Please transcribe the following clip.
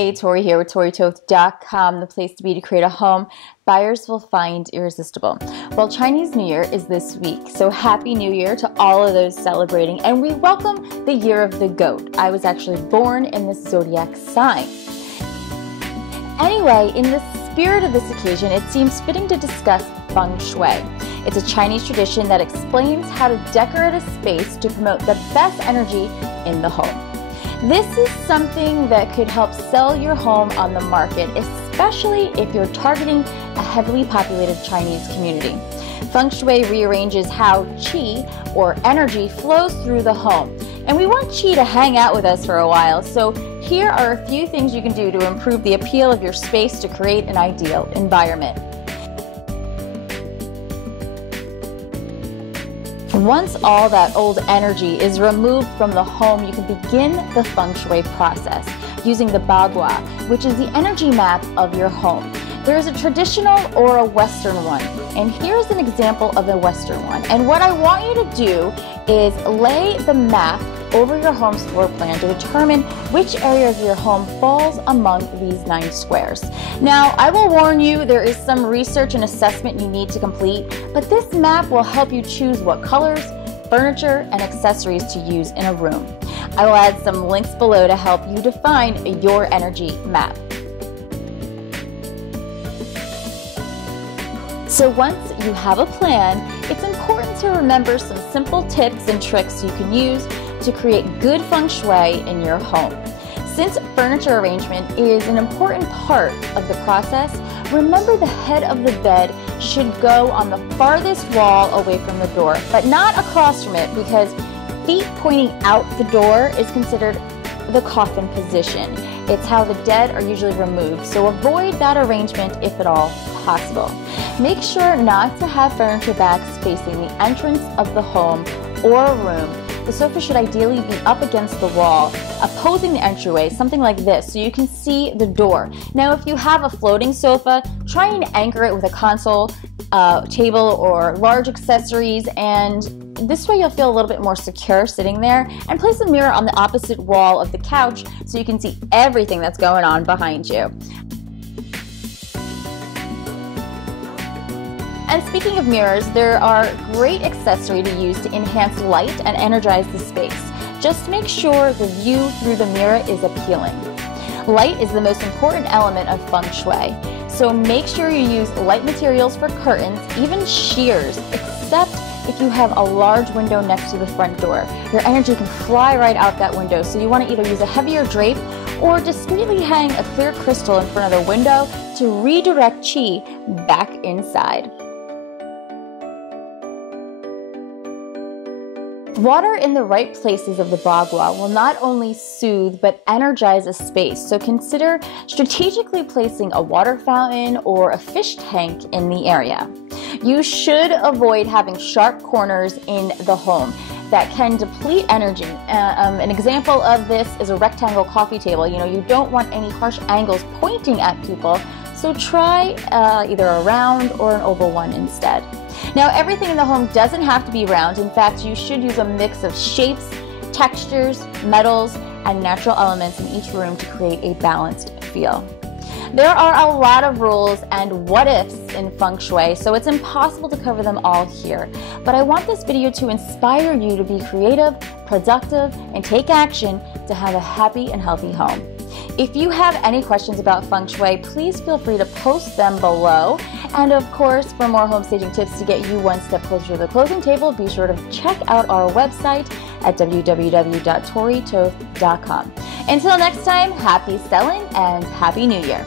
Hey, Tori here with ToriToth.com, the place to be to create a home buyers will find irresistible. Well, Chinese New Year is this week, so Happy New Year to all of those celebrating, and we welcome the year of the goat. I was actually born in this zodiac sign. Anyway, in the spirit of this occasion, it seems fitting to discuss Feng Shui. It's a Chinese tradition that explains how to decorate a space to promote the best energy in the home. This is something that could help sell your home on the market, especially if you're targeting a heavily populated Chinese community. Feng Shui rearranges how qi, or energy, flows through the home. And we want qi to hang out with us for a while, so here are a few things you can do to improve the appeal of your space to create an ideal environment. Once all that old energy is removed from the home, you can begin the Feng Shui process using the bagua, which is the energy map of your home. There is a traditional or a Western one, and here's an example of a Western one. And what I want you to do is lay the map over your home's floor plan to determine which area of your home falls among these 9 squares. Now, I will warn you, there is some research and assessment you need to complete, but this map will help you choose what colors, furniture, and accessories to use in a room. I will add some links below to help you define your energy map. So once you have a plan, it's important to remember some simple tips and tricks you can use to create good Feng Shui in your home. Since furniture arrangement is an important part of the process, remember the head of the bed should go on the farthest wall away from the door, but not across from it, because feet pointing out the door is considered the coffin position. It's how the dead are usually removed, so avoid that arrangement if at all possible. Make sure not to have furniture bags facing the entrance of the home or room. The sofa should ideally be up against the wall, opposing the entryway, something like this, so you can see the door. Now, if you have a floating sofa, try and anchor it with a console table or large accessories, and this way you'll feel a little bit more secure sitting there. And place a mirror on the opposite wall of the couch so you can see everything that's going on behind you. And speaking of mirrors, there are great accessory to use to enhance light and energize the space. Just make sure the view through the mirror is appealing. Light is the most important element of Feng Shui, so make sure you use light materials for curtains, even shears, except if you have a large window next to the front door. Your energy can fly right out that window, so you want to either use a heavier drape or discreetly hang a clear crystal in front of the window to redirect qi back inside. Water in the right places of the bagua will not only soothe but energize a space, so consider strategically placing a water fountain or a fish tank in the area. You should avoid having sharp corners in the home that can deplete energy. An example of this is a rectangle coffee table. You don't want any harsh angles pointing at people, so try either a round or an oval one instead. Now, everything in the home doesn't have to be round. In fact, you should use a mix of shapes, textures, metals, and natural elements in each room to create a balanced feel. There are a lot of rules and what-ifs in Feng Shui, so it's impossible to cover them all here. But I want this video to inspire you to be creative, productive, and take action to have a happy and healthy home. If you have any questions about Feng Shui, please feel free to post them below. And of course, for more home staging tips to get you one step closer to the closing table, be sure to check out our website at www.toritoth.com. Until next time, happy selling and Happy New Year!